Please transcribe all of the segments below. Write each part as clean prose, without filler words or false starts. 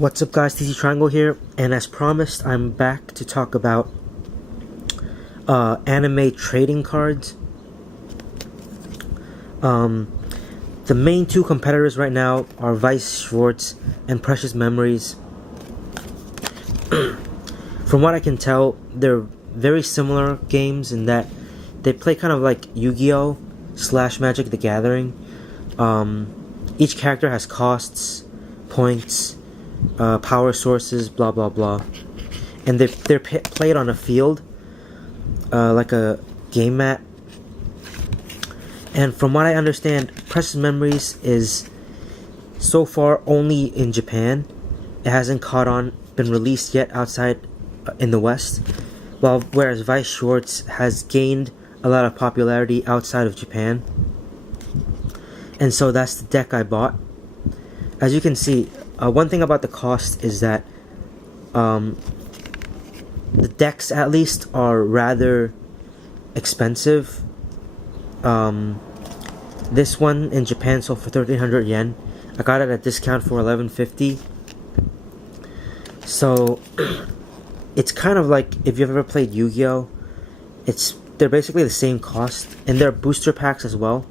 What's up guys, TC Triangle here, and as promised, I'm back to talk about anime trading cards. The main two competitors right now are Weiß Schwarz and Precious Memories. From what I can tell, they're very similar games in that they play kind of like Yu-Gi-Oh! / Magic the Gathering. Each character has costs, points, power sources, blah blah blah, and they're played on a field, like a game mat. And from what I understand, Precious Memories is so far only in Japan. It hasn't been released yet outside in the West, whereas Weiß Schwarz has gained a lot of popularity outside of Japan. And so that's the deck I bought. As you can see, one thing about the cost is that the decks, at least, are rather expensive. This one in Japan sold for 1,300 yen. I got it at a discount for 1150. So it's kind of like if you've ever played Yu-Gi-Oh! They're basically the same cost, and they're booster packs as well.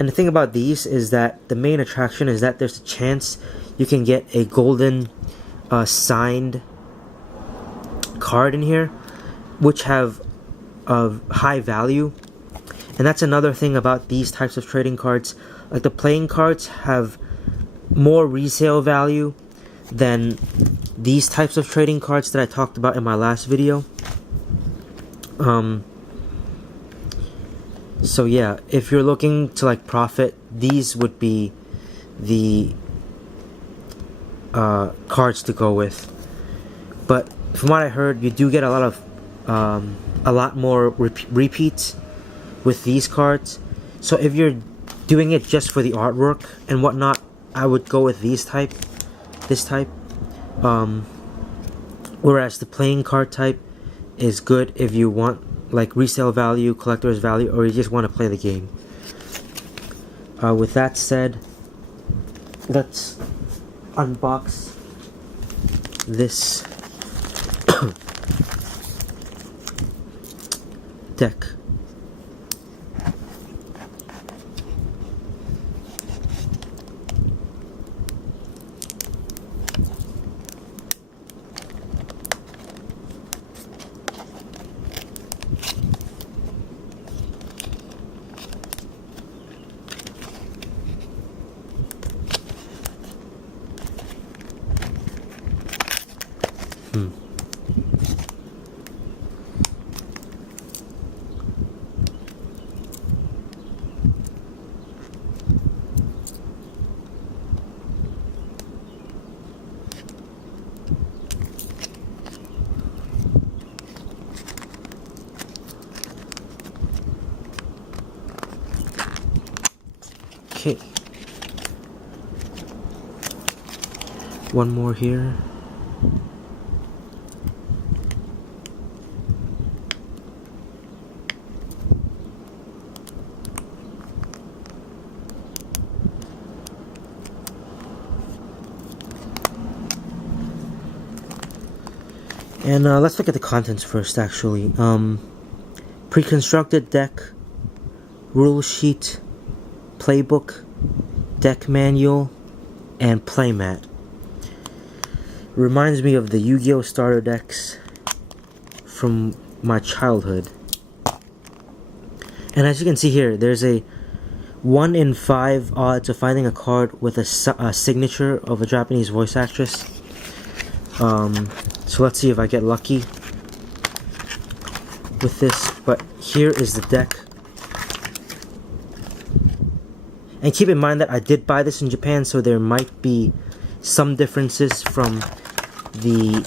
And the thing about these is that the main attraction is that there's a chance you can get a golden signed card in here, which have high value. And that's another thing about these types of trading cards. Like, the playing cards have more resale value than these types of trading cards that I talked about in my last video. So yeah, if you're looking to like profit, these would be the cards to go with. But from what I heard, you do get a lot more repeats with these cards. So if you're doing it just for the artwork and whatnot, I would go with this type. Whereas the playing card type is good if you want like resale value, collector's value, or you just want to play the game. With that said, let's unbox this deck. Okay, one more here. And let's look at the contents first, actually. Pre-constructed deck, rule sheet, playbook, deck manual, and playmat. Reminds me of the Yu-Gi-Oh! Starter decks from my childhood. And as you can see here, there's a 1 in 5 odds of finding a card with a signature of a Japanese voice actress. So let's see if I get lucky with this. But here is the deck. And keep in mind that I did buy this in Japan, so there might be some differences from the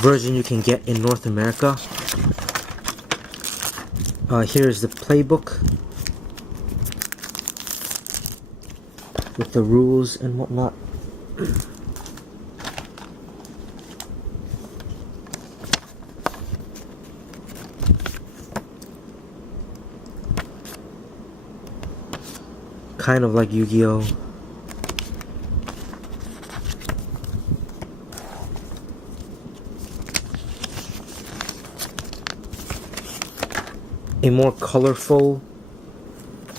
version you can get in North America. Here's the playbook with the rules and whatnot. Kind of like Yu-Gi-Oh! a more colorful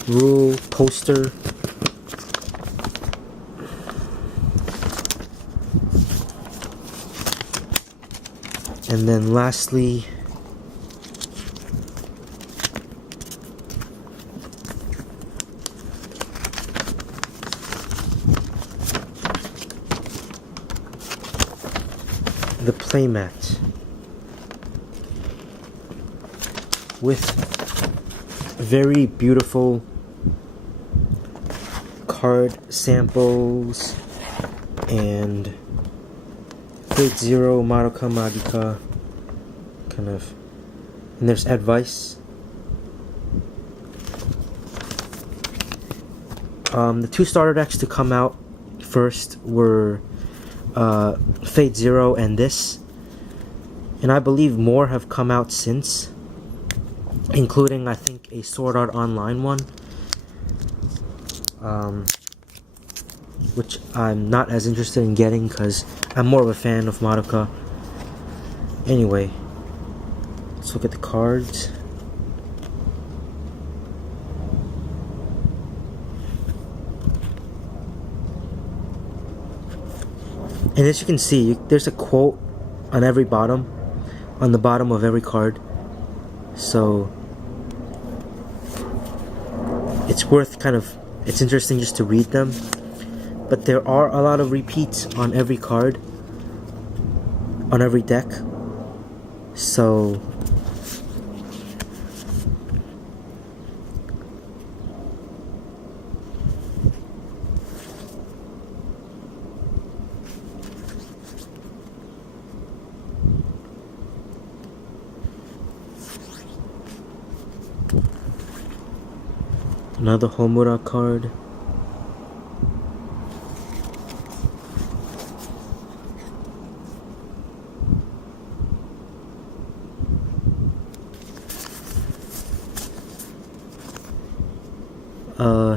rule poster. And then lastly, the playmat with very beautiful card samples and Fate Zero, Madoka Magica, kind of, and there's advice. The two starter decks to come out first were Fate Zero and this, and I believe more have come out since, including I think a Sword Art Online one, which I'm not as interested in getting because I'm more of a fan of Madoka. Anyway, let's look at the cards. And as you can see, there's a quote on every bottom, on the bottom of every card. So it's worth it's interesting just to read them. But there are a lot of repeats on every card, on every deck. So another Homura card.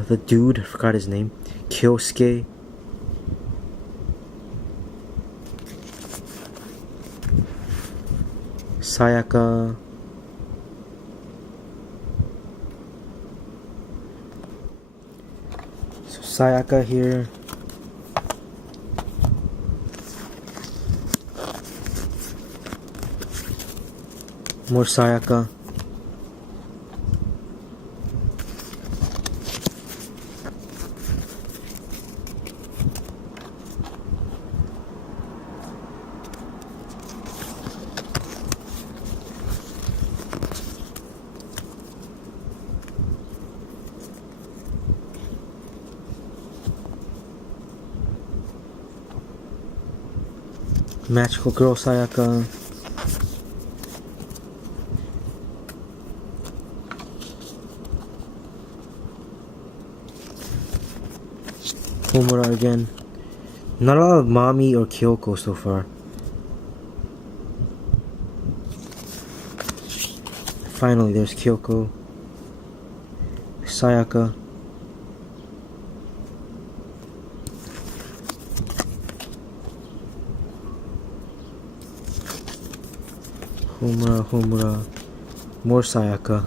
The dude, I forgot his name. Kyosuke. Sayaka. So Sayaka here. More Sayaka. Magical Girl Sayaka. Homura again. Not a lot of Mami or Kyoko so far. Finally, there's Kyoko. Sayaka. Homura. More Sayaka.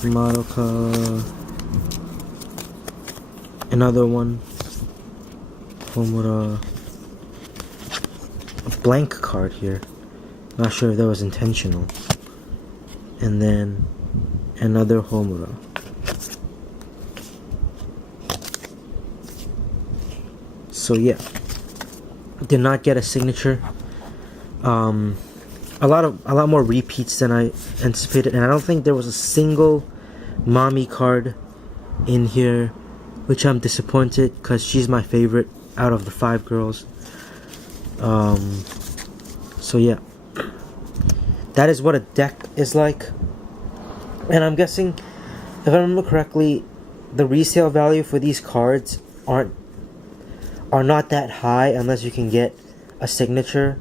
Madoka. Another one. Homura. A blank card here. Not sure if that was intentional. And then another Homura. So yeah, did not get a signature. A lot more repeats than I anticipated, and I don't think there was a single Mami card in here, which I'm disappointed because she's my favorite out of the 5 girls. So yeah, that is what a deck is like, and I'm guessing, if I remember correctly, the resale value for these cards are not that high unless you can get a signature.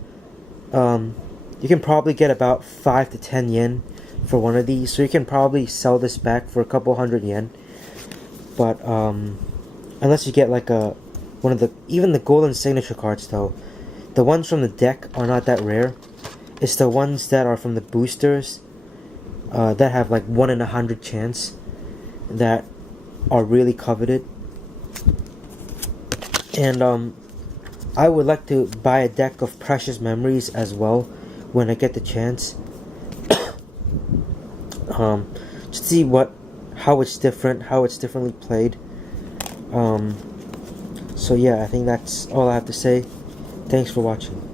You can probably get about 5 to 10 yen for one of these, so you can probably sell this back for a couple hundred yen. But unless you get like a even the golden signature cards though, the ones from the deck are not that rare. It's the ones that are from the boosters that have like 1 in 100 chance that are really coveted. And I would like to buy a deck of Precious Memories as well when I get the chance. To see how it's different, how it's differently played. So yeah, I think that's all I have to say. Thanks for watching.